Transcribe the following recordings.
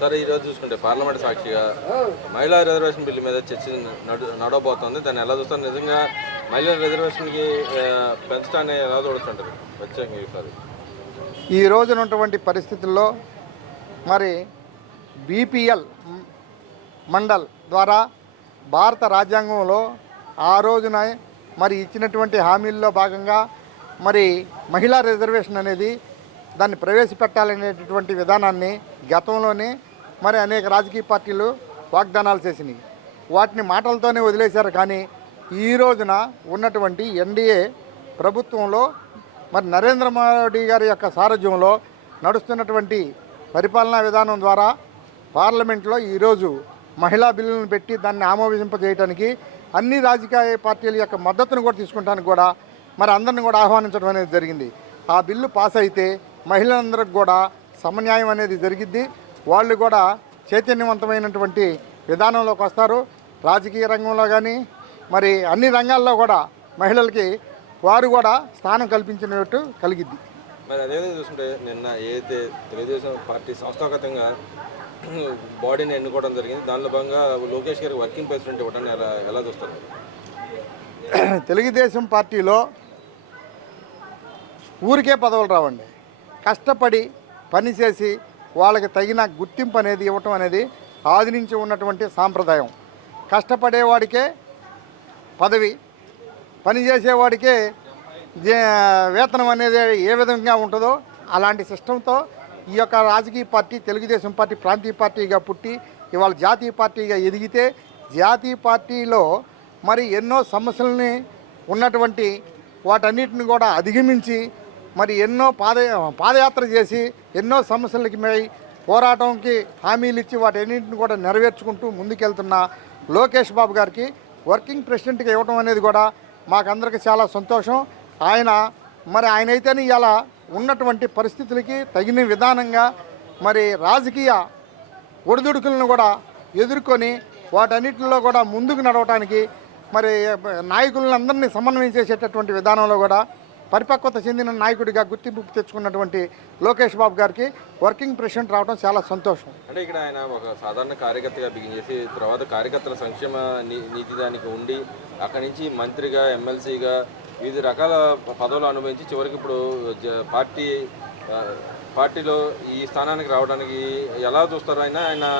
సరే ఈరోజు చూసుకుంటే పార్లమెంట్ సాక్షిగా మహిళా రిజర్వేషన్ బిల్లు మీద చర్చ నడవబోతోంది. దాన్ని ఎలా చూస్తారు? నిజంగా మహిళా రిజర్వేషన్కి పెంచడాన్ని ఎలా చూడొచ్చుంటుంది ప్రత్యేకంగా ఈసారి? ఈ రోజున ఉన్నటువంటి పరిస్థితుల్లో మరి బీపీఎల్ మండల్ ద్వారా భారత రాజ్యాంగంలో ఆ రోజున మరి ఇచ్చినటువంటి హామీల్లో భాగంగా మరి మహిళా రిజర్వేషన్ అనేది దాన్ని ప్రవేశపెట్టాలనేటటువంటి విధానాన్ని గతంలోనే మరి అనేక రాజకీయ పార్టీలు వాగ్దానాలు చేసినాయి. వాటిని మాటలతోనే వదిలేశారు. కానీ ఈ రోజున ఉన్నటువంటి ఎన్డీఏ ప్రభుత్వంలో మరి నరేంద్ర మోడీ గారి యొక్క సారథ్యంలో నడుస్తున్నటువంటి పరిపాలనా విధానం ద్వారా పార్లమెంట్లో ఈరోజు మహిళా బిల్లులను పెట్టి దాన్ని ఆమోదింపజేయడానికి అన్ని రాజకీయ పార్టీల యొక్క మద్దతును కూడా తీసుకుంటానికి కూడా మరి అందరిని కూడా ఆహ్వానించడం అనేది జరిగింది. ఆ బిల్లు పాస్ అయితే మహిళలందరికి కూడా సమన్యాయం అనేది జరిగిద్ది. వాళ్ళు కూడా చైతన్యవంతమైనటువంటి విధానంలోకి వస్తారు. రాజకీయ రంగంలో కానీ మరి అన్ని రంగాల్లో కూడా మహిళలకి వారు కూడా స్థానం కల్పించినట్టు కలిగిద్ది. మరి అదేవిధంగా చూసుకుంటే నిన్న ఏదైతే తెలుగుదేశం పార్టీ సంస్థాగతంగా బాడీని ఎన్నుకోవడం జరిగింది, దానిలో భాగంగా లోకేష్ గారికి వర్కింగ్ ప్రెసిడెంట్ ఇవ్వడాన్ని ఎలా చూస్తారు? తెలుగుదేశం పార్టీలో ఊరికే పదవులు రావండి. కష్టపడి పనిచేసి వాళ్ళకి తగిన గుర్తింపు అనేది ఇవ్వటం అనేది ఆది నుంచి ఉన్నటువంటి సాంప్రదాయం. కష్టపడేవాడికే పదవి, పనిచేసేవాడికే వేతనం అనేది ఏ విధంగా ఉంటుందో అలాంటి సిస్టంతో ఈ యొక్క రాజకీయ పార్టీ తెలుగుదేశం పార్టీ ప్రాంతీయ పార్టీగా పుట్టి ఇవాళ జాతీయ పార్టీగా ఎదిగితే, జాతీయ పార్టీలో మరి ఎన్నో సమస్యలని ఉన్నటువంటి వాటన్నిటిని కూడా అధిగమించి మరి ఎన్నో పాదయాత్ర చేసి ఎన్నో సమస్యలకి పోరాటంకి హామీలు ఇచ్చి వాటన్నింటిని కూడా నెరవేర్చుకుంటూ ముందుకెళ్తున్న లోకేష్ బాబు గారికి వర్కింగ్ ప్రెసిడెంట్గా ఇవ్వడం అనేది కూడా మాకందరికీ చాలా సంతోషం. ఆయనైతేనే ఇలా ఉన్నటువంటి పరిస్థితులకి తగిన విధానంగా మరి రాజకీయ ఒడిదుడుకులను కూడా ఎదుర్కొని వాటన్నిటిలో కూడా ముందుకు నడవడానికి మరి నాయకులందరినీ సమన్వయం చేసేటటువంటి విధానంలో కూడా పరిపక్వత చెందిన నాయకుడిగా గుర్తింపు తెచ్చుకున్నటువంటి లోకేష్ బాబు గారికి వర్కింగ్ ప్రెసిడెంట్ రావడం చాలా సంతోషం. అంటే ఇక్కడ ఆయన ఒక సాధారణ కార్యకర్తగా బిగిన్ చేసి తర్వాత కార్యకర్తల సంక్షేమ నీతి దానికి ఉండి అక్కడి నుంచి మంత్రిగా, ఎమ్మెల్సీగా వివిధ రకాల పదవులు అనుభవించి చివరికి ఇప్పుడు పార్టీలో ఈ స్థానానికి రావడానికి ఎలా చూస్తారు? ఆయన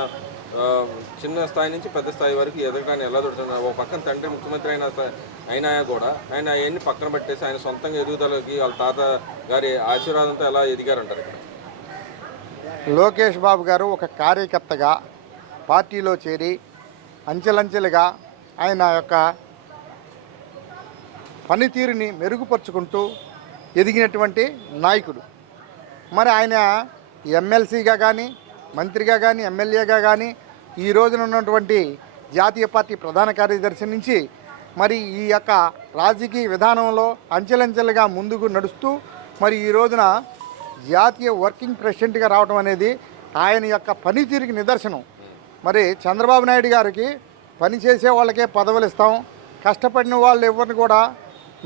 చిన్న స్థాయి నుంచి పెద్ద స్థాయి వరకు ఎదగడానికి ఎలా దొరుకుతున్నారు? ఒక పక్కన తండ్రి ముఖ్యమంత్రి అయినా కూడా ఆయన అవన్నీ పక్కన పెట్టేసి ఆయన సొంతంగా ఎదుగుదలకి వాళ్ళ తాత గారి ఆశీర్వాదంతో ఎలా ఎదిగారంటారు? లోకేష్ బాబు గారు ఒక కార్యకర్తగా పార్టీలో చేరి అంచెలంచెలుగా ఆయన యొక్క పనితీరుని మెరుగుపరుచుకుంటూ ఎదిగినటువంటి నాయకుడు. మరి ఆయన ఎమ్మెల్సీగా కానీ, మంత్రిగా కానీ, ఎమ్మెల్యేగా కానీ, ఈ రోజున ఉన్నటువంటి జాతీయ పార్టీ ప్రధాన కార్యదర్శి నుంచి మరి ఈ యొక్క రాజకీయ విధానంలో అంచెలంచెలుగా ముందుకు నడుస్తూ మరి ఈ రోజున జాతీయ వర్కింగ్ ప్రెసిడెంట్గా రావడం అనేది ఆయన యొక్క పనితీరుకి నిదర్శనం. మరి చంద్రబాబు నాయుడు గారికి పనిచేసే వాళ్ళకే పదవులు ఇస్తాం, కష్టపడిన వాళ్ళు ఎవరిని కూడా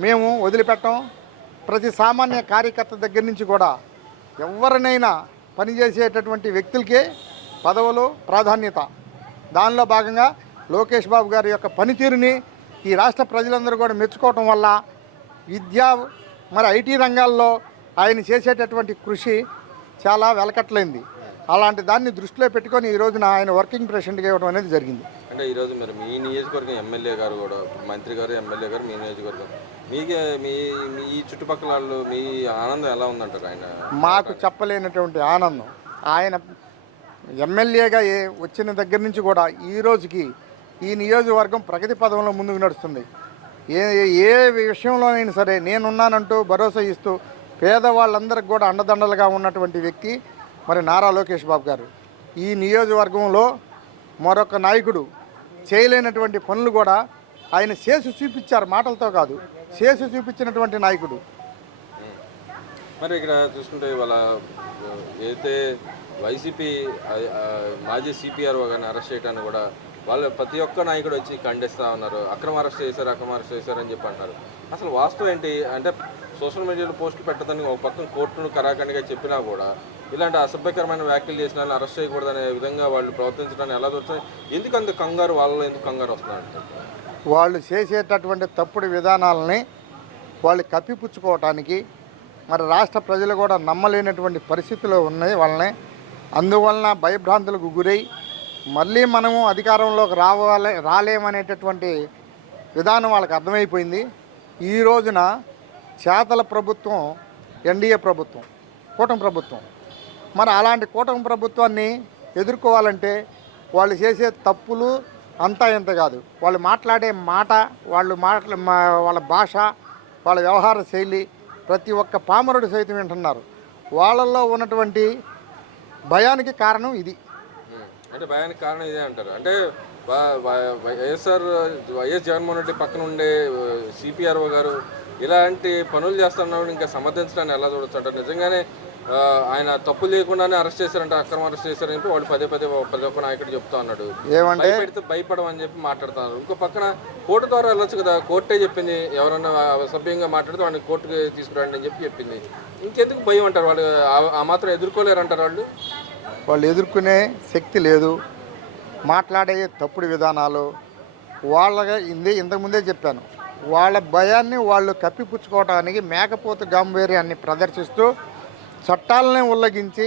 మేము వదిలిపెట్టాం. ప్రతి సామాన్య కార్యకర్త దగ్గర నుంచి కూడా ఎవరినైనా పనిచేసేటటువంటి వ్యక్తులకే పదవులు ప్రాధాన్యత. దానిలో భాగంగా లోకేష్ బాబు గారి యొక్క పనితీరుని ఈ రాష్ట్ర ప్రజలందరూ కూడా మెచ్చుకోవటం వల్ల విద్యా మరి ఐటీ రంగాల్లో ఆయన చేసేటటువంటి కృషి చాలా వెలకట్లైంది. అలాంటి దాన్ని దృష్టిలో పెట్టుకొని ఈ రోజున ఆయన వర్కింగ్ ప్రెసిడెంట్గా ఇవ్వడం అనేది జరిగింది. అంటే ఈరోజు మీరు మీ నియోజకవర్గం ఎమ్మెల్యే గారు కూడా, మంత్రి గారు, ఎమ్మెల్యే గారు మీ నియోజకవర్గం, మీ ఈ చుట్టుపక్కల వాళ్ళు మీ ఆనందం ఎలా ఉందంటారు? ఆయన మాకు చెప్పలేనటువంటి ఆనందం. ఆయన ఎమ్మెల్యేగా వచ్చిన దగ్గర నుంచి కూడా ఈ రోజుకి ఈ నియోజకవర్గం ప్రగతి పదంలో ముందుకు నడుస్తుంది. ఏ విషయంలోనైనా సరే నేనున్నానంటూ భరోసా ఇస్తూ పేదవాళ్ళందరికీ కూడా అండదండలుగా ఉన్నటువంటి వ్యక్తి మరి నారా లోకేష్ బాబు గారు. ఈ నియోజకవర్గంలో మరొక నాయకుడు చేయలేనటువంటి పనులు కూడా ఆయన చేసి చూపించారు, మాటలతో కాదు, చేసి చూపించినటువంటి నాయకుడు. మరి ఇక్కడ చూసుకుంటే వాళ్ళ ఏదైతే వైసీపీ మాజీ సిపిఆర్ఓ గారిని అరెస్ట్ చేయడానికి కూడా వాళ్ళు ప్రతి ఒక్క నాయకుడు వచ్చి ఖండిస్తూ ఉన్నారు. అక్రమ అరెస్ట్ చేశారు అని చెప్పి అంటారు. అసలు వాస్తవం ఏంటి అంటే సోషల్ మీడియాలో పోస్టులు పెట్టదని ఒక పక్కన కోర్టును కరాఖండిగా చెప్పినా కూడా ఇలాంటి అసభ్యకరమైన వ్యాఖ్యలు చేసిన వాళ్ళని అరెస్ట్ చేయకూడదనే విధంగా వాళ్ళు ప్రవర్తించడానికి ఎలా దొరుకుతుంది? ఎందుకు అంత కంగారు, వాళ్ళలో ఎందుకు కంగారు వస్తున్నారంటే వాళ్ళు చేసేటటువంటి తప్పుడు విధానాలని వాళ్ళు కప్పిపుచ్చుకోవటానికి మరి రాష్ట్ర ప్రజలు కూడా నమ్మలేనటువంటి పరిస్థితిలో ఉన్నాయి వాళ్ళని. అందువలన భయభ్రాంతులకు గురై మళ్ళీ మనము అధికారంలోకి రాలేమనేటటువంటి విధానం వాళ్ళకి అర్థమైపోయింది. ఈ రోజున చేతల ప్రభుత్వం ఎన్డీఏ ప్రభుత్వం, కూటమి ప్రభుత్వం. మరి అలాంటి కూటమి ప్రభుత్వాన్ని ఎదుర్కోవాలంటే వాళ్ళు చేసే తప్పులు అంతా ఇంత కాదు. వాళ్ళు మాట్లాడే మాట, వాళ్ళ భాష, వాళ్ళ వ్యవహార శైలి ప్రతి ఒక్క పామరుడు సైతం వింటున్నారు. వాళ్ళల్లో ఉన్నటువంటి భయానికి కారణం ఇది. అంటే భయానికి కారణం ఇదే అంటారు. అంటే వైఎస్ జగన్మోహన్ రెడ్డి పక్కన ఉండే సిపిఆర్ఓ గారు ఇలాంటి పనులు చేస్తున్నప్పుడు ఇంకా సమర్థించడాన్ని ఎలా చూడొచ్చు అంటారు? నిజంగానే ఆయన తప్పు లేకుండానే అరెస్ట్ చేశారంటే, అక్రమ అరెస్ట్ చేశారని చెప్పి వాళ్ళు ప్రతి ఒక్క నాయకుడు చెప్తా ఉన్నాడు. ఏమంటే భయపెడితే భయపడమని చెప్పి మాట్లాడుతున్నారు. ఇంకో పక్కన కోర్టు ద్వారా వెళ్ళొచ్చు కదా, కోర్టే చెప్పింది ఎవరన్నా సభ్యంగా మాట్లాడితే వాడిని కోర్టుకి తీసుకురండి అని చెప్పి చెప్పింది. ఇంకెందుకు భయం అంటారు? వాళ్ళు ఆ మాత్రం ఎదుర్కోలేరంటారు. వాళ్ళు ఎదుర్కొనే శక్తి లేదు. మాట్లాడే తప్పుడు విధానాలు వాళ్ళగా ఇంతకుముందే చెప్పాను. వాళ్ళ భయాన్ని వాళ్ళు కప్పిపుచ్చుకోవడానికి మేకపోతు గాంభీర్యాన్ని ప్రదర్శిస్తూ చట్టాలని ఉల్లంఘించి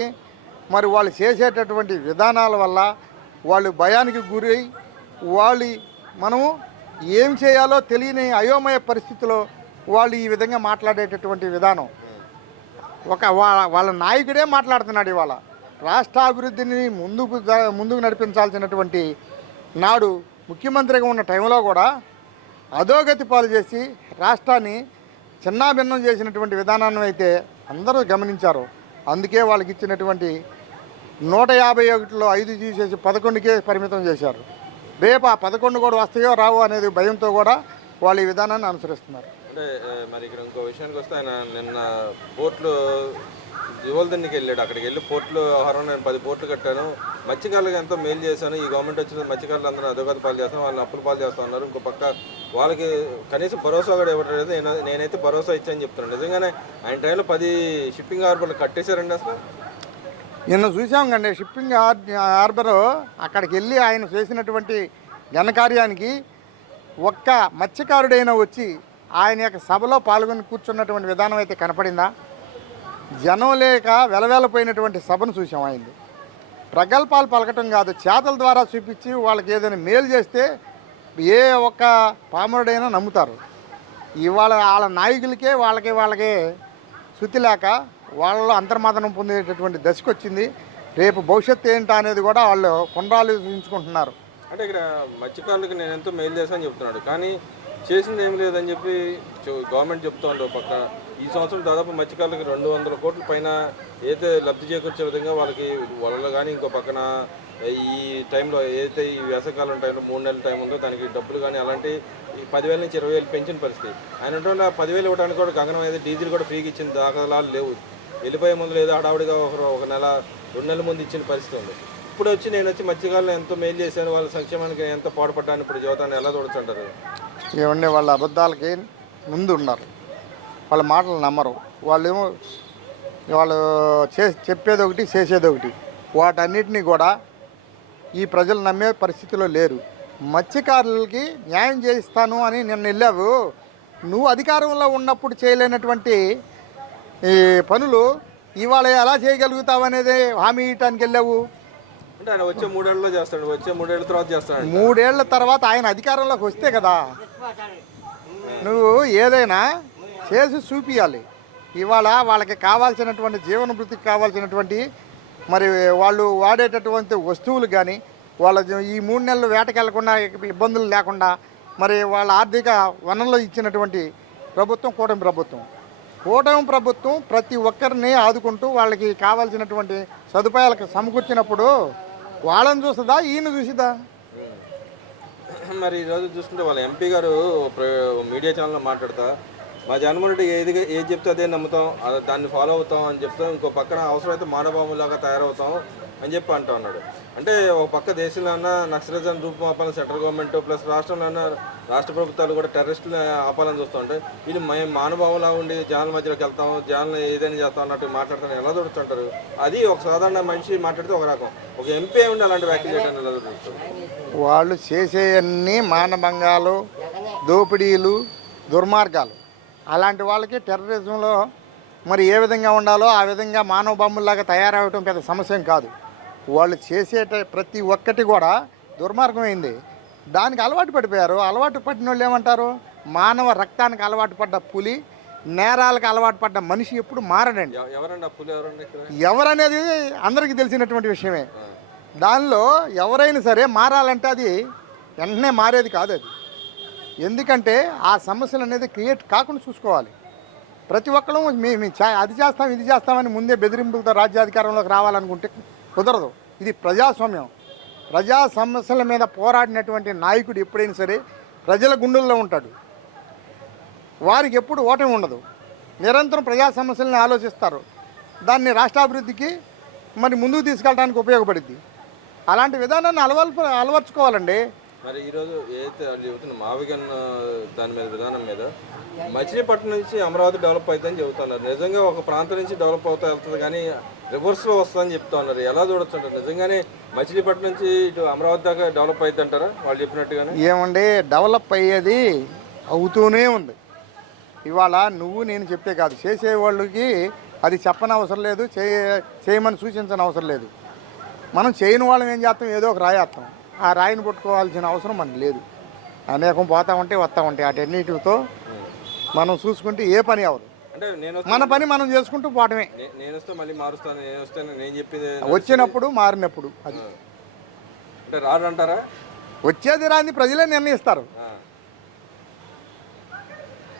మరి వాళ్ళు చేసేటటువంటి విధానాల వల్ల వాళ్ళు భయానికి గురై మనము ఏం చేయాలో తెలియని అయోమయ పరిస్థితిలో వాళ్ళు ఈ విధంగా మాట్లాడేటటువంటి విధానం. వాళ్ళ నాయకుడే మాట్లాడుతున్నాడు. ఇవాళ రాష్ట్ర అభివృద్ధిని ముందుకు నడిపించాల్సినటువంటి నాడు ముఖ్యమంత్రిగా ఉన్న టైంలో కూడా అధోగతి పాలు చేసి రాష్ట్రాన్ని చిన్నాభిన్నం చేసినటువంటి విధానాన్ని అయితే అందరూ గమనించారు. అందుకే వాళ్ళకి ఇచ్చినటువంటి 151లో 5 తీసేసి 11కే పరిమితం చేశారు. రేపు ఆ 11 కూడా వస్తాయో రావో అనేది భయంతో కూడా వాళ్ళు ఈ విధానాన్ని అనుసరిస్తున్నారు. అంటే మరి ఇక్కడ ఇంకో విషయానికి వస్తే ఆయన నిన్న పోర్టులు యువల్దన్నికి వెళ్ళాడు. అక్కడికి వెళ్ళి పోర్టులు వ్యవహారం నేను 10 పోర్టులు కట్టాను, మత్స్యకారులకు ఎంతో మేలు చేశాను, ఈ గవర్నమెంట్ వచ్చిన మత్స్యకారులు అందరూ అధోగతి పాలు చేస్తాను, వాళ్ళని అప్పులు పాలు చేస్తా ఉన్నారు. ఇంకో పక్క వాళ్ళకి కనీసం భరోసా కూడా ఇవ్వట్లేదు. నేనైతే భరోసా ఇచ్చాను చెప్తున్నాను. నిజంగానే ఆయన టైంలో 10 షిప్పింగ్ హార్బర్లు కట్టేశారండి. అసలు నిన్న చూసాం కండి షిప్పింగ్ హార్బర్ అక్కడికి వెళ్ళి ఆయన చేసినటువంటి ఘనకార్యానికి ఒక్క మత్స్యకారుడైనా వచ్చి ఆయన యొక్క సభలో పాల్గొని కూర్చున్నటువంటి విధానం అయితే కనపడిందా? జనం లేక వెలవెలపోయినటువంటి సభను చూసాం. అయింది ప్రగల్భాలు పలకటం కాదు, చేతల ద్వారా చూపించి వాళ్ళకి ఏదైనా మేలు చేస్తే ఏ ఒక్క పామరుడైనా నమ్ముతారు. ఇవాళ వాళ్ళ నాయకులకే వాళ్ళకే శృతి లేక వాళ్ళలో అంతర్మాదనం పొందేటటువంటి దశకు వచ్చింది. రేపు భవిష్యత్తు ఏంటా అనేది కూడా వాళ్ళు పునరాలోచించుకుంటున్నారు. అంటే ఇక్కడ మత్స్యకారులకు నేను ఎంతో మేలు చేశానని చెప్తున్నాడు, కానీ చేసింది ఏం లేదని చెప్పి గవర్నమెంట్ చెప్తూ ఉంటారు. పక్క ఈ సంవత్సరం దాదాపు మత్స్యకారులకు 200 కోట్ల పైన ఏదైతే లబ్ధి చేకూర్చే విధంగా వాళ్ళకి వలలు కానీ, ఇంకో పక్కన ఈ టైంలో ఏదైతే ఈ వేసవకాలం టైంలో 3 నెలల టైం ఉందో దానికి డబ్బులు కానీ అలాంటి 10,000 నుంచి 20,000 పెంచిన పరిస్థితి. ఆయన ఉంటుండే 10,000 ఇవ్వడానికి కూడా గగనం అయితే డీజిల్ కూడా ఫ్రీగా ఇచ్చిన దాఖలాలు లేవు. వెళ్ళిపోయే ముందు ఏదో హడావుడిగా ఒక నెల 2 నెలల ముందు ఇచ్చిన పరిస్థితి ఉంది. ఇప్పుడు నేను వచ్చి మత్స్యకారులను ఎంతో మేలు చేశాను, వాళ్ళ సంక్షేమానికి ఎంతో పాటుపడ్డాను, ఇప్పుడు జీవితాన్ని ఎలా చూడొచ్చంటారు? ఏమంటే వాళ్ళ అబద్ధాలకి ముందు ఉన్నారు, వాళ్ళ మాటలు నమ్మరు. వాళ్ళు చెప్పేది ఒకటి, చేసేది ఒకటి. వాటన్నిటినీ కూడా ఈ ప్రజలు నమ్మే పరిస్థితిలో లేరు. మత్స్యకారులకి న్యాయం చేయిస్తాను అని నిన్న వెళ్ళావు. నువ్వు అధికారంలో ఉన్నప్పుడు చేయలేనటువంటి ఈ పనులు ఇవాళ ఎలా చేయగలుగుతావు అనేది హామీ ఇవ్వటానికి వెళ్ళావు. అంటే ఆయన వచ్చే 3 ఏళ్ళలో చేస్తాడు, వచ్చే 3 ఏళ్ళ తర్వాత చేస్తాడు. 3 ఏళ్ల తర్వాత ఆయన అధికారంలోకి వస్తే కదా నువ్వు ఏదైనా చేసి చూపించాలి. ఇవాళ వాళ్ళకి కావాల్సినటువంటి జీవన వృత్తికి కావాల్సినటువంటి మరి వాళ్ళు వాడేటటువంటి వస్తువులు కానీ వాళ్ళ ఈ 3 నెలలు వేటకెళ్లకుండా ఇబ్బందులు లేకుండా మరి వాళ్ళ ఆర్థిక వనరులు ఇచ్చినటువంటి ప్రభుత్వం కూటమి ప్రభుత్వం ప్రతి ఒక్కరిని ఆదుకుంటూ వాళ్ళకి కావాల్సినటువంటి సదుపాయాలకు సమకూర్చినప్పుడు వాళ్ళని చూస్తుందా, ఈయన చూసిదా? మరి ఈరోజు చూసుకుంటే వాళ్ళ ఎంపీ గారు మీడియా ఛానల్లో మాట్లాడతా మా జగన్మోహన్ రెడ్డి ఏది చెప్తే అదే నమ్ముతాం, దాన్ని ఫాలో అవుతాం అని చెప్తాం. ఇంకో పక్కన అవసరమైతే మానవభావంలాగా తయారవుతాం, అని చెప్పి అంటూ ఉన్నాడు. అంటే ఒక పక్క దేశంలో ఉన్న నక్సలిజం రూపుమాపాలని సెంట్రల్ గవర్నమెంట్ ప్లస్ రాష్ట్రంలో ఉన్న రాష్ట్ర ప్రభుత్వాలు కూడా టెర్రరిస్టులు ఆపాలని చూస్తూ ఉంటాయి. వీళ్ళు మేము మానవాళిలా ఉండి జనాల మధ్యలోకి వెళ్తాం, జనాలను ఏదైనా చేస్తాం అన్నట్టు మాట్లాడతాను ఎలా దొరుకుతుంటారు? అది ఒక సాధారణ మనిషి మాట్లాడితే ఒక రకం, ఒక ఎంపీ ఉండి అలాంటి వ్యాఖ్యలు చేయడానికి ఎలా దొరుకుతుంది? వాళ్ళు చేసేవన్నీ మానభంగాలు, దోపిడీలు, దుర్మార్గాలు. అలాంటి వాళ్ళకి టెర్రరిజంలో మరి ఏ విధంగా ఉండాలో ఆ విధంగా మానవ బొమ్మల్లాగా తయారవటం పెద్ద సమస్య కాదు. వాళ్ళు చేసేట ప్రతి ఒక్కటి కూడా దుర్మార్గమైంది. దానికి అలవాటు పడిపోయారు. అలవాటు పడిన వాళ్ళు ఏమంటారు? మానవ రక్తానికి అలవాటు పడ్డ పులి, నేరాలకు అలవాటు పడ్డ మనిషి ఎప్పుడు మారడండి. ఎవరండి ఆ పులి? ఎవరండి? ఎవరనేది అందరికీ తెలిసినటువంటి విషయమే. దానిలో ఎవరైనా సరే మారాలంటే అది వెంటనే మారేది కాదు. అది ఎందుకంటే ఆ సమస్యలు అనేది క్రియేట్ కాకుండా చూసుకోవాలి. ప్రతి ఒక్కరు అది చేస్తాం ఇది చేస్తామని ముందే బెదిరింపులతో రాజ్యాధికారంలోకి రావాలనుకుంటే కుదరదు. ఇది ప్రజాస్వామ్యం. ప్రజా సమస్యల మీద పోరాడినటువంటి నాయకుడు ఎప్పుడైనా సరే ప్రజల గుండెల్లో ఉంటాడు. వారికి ఎప్పుడు ఓటమి ఉండదు. నిరంతరం ప్రజా సమస్యలను ఆలోచిస్తారు. దాన్ని రాష్ట్రాభివృద్ధికి మరి ముందుకు తీసుకెళ్ళడానికి ఉపయోగపడుద్ది. అలాంటి విధానాన్ని అలవర్చుకోవాలండి. మరి ఈరోజు ఏదైతే వాళ్ళు చెబుతున్న మావిగన్ దాని మీద విధానం మీద మచిలీపట్నం నుంచి అమరావతి డెవలప్ అవుతుందని చెబుతున్నారు. నిజంగా ఒక ప్రాంతం నుంచి డెవలప్ అవుతా వెళ్తుంది కానీ రివర్స్లో వస్తుందని చెప్తా ఉన్నారు. ఎలా చూడొచ్చు అంటారు? నిజంగానే మచిలీపట్నం నుంచి ఇటు అమరావతి దాకా డెవలప్ అవుతుంది అంటారా వాళ్ళు చెప్పినట్టుగానే? ఏమండి, డెవలప్ అయ్యేది అవుతూనే ఉంది. ఇవాళ నువ్వు నేను చెప్తే కాదు, చేసేవాళ్ళకి అది చెప్పనవసరం లేదు, చేయమని సూచించని అవసరం లేదు. మనం చేయని వాళ్ళం ఏం చేస్తాం? ఏదో ఒక రాయేస్తాం. ఆ రాయిని పట్టుకోవాల్సిన అవసరం మనకు లేదు. అనేకం పోతా ఉంటే వస్తూ ఉంటాయి. అటన్నిటితో మనం చూసుకుంటే ఏ పని అవ్వదు. అంటే మన పని మనం చేసుకుంటూ పోవటమే. నేను వస్తే మళ్ళీ మారుస్తాను, నేను వస్తే నేను చెప్పింది వచ్చినప్పుడు మారినప్పుడు అది అంటే రారు అంటారా? వచ్చేది రాని ప్రజలే నిర్ణయిస్తారు.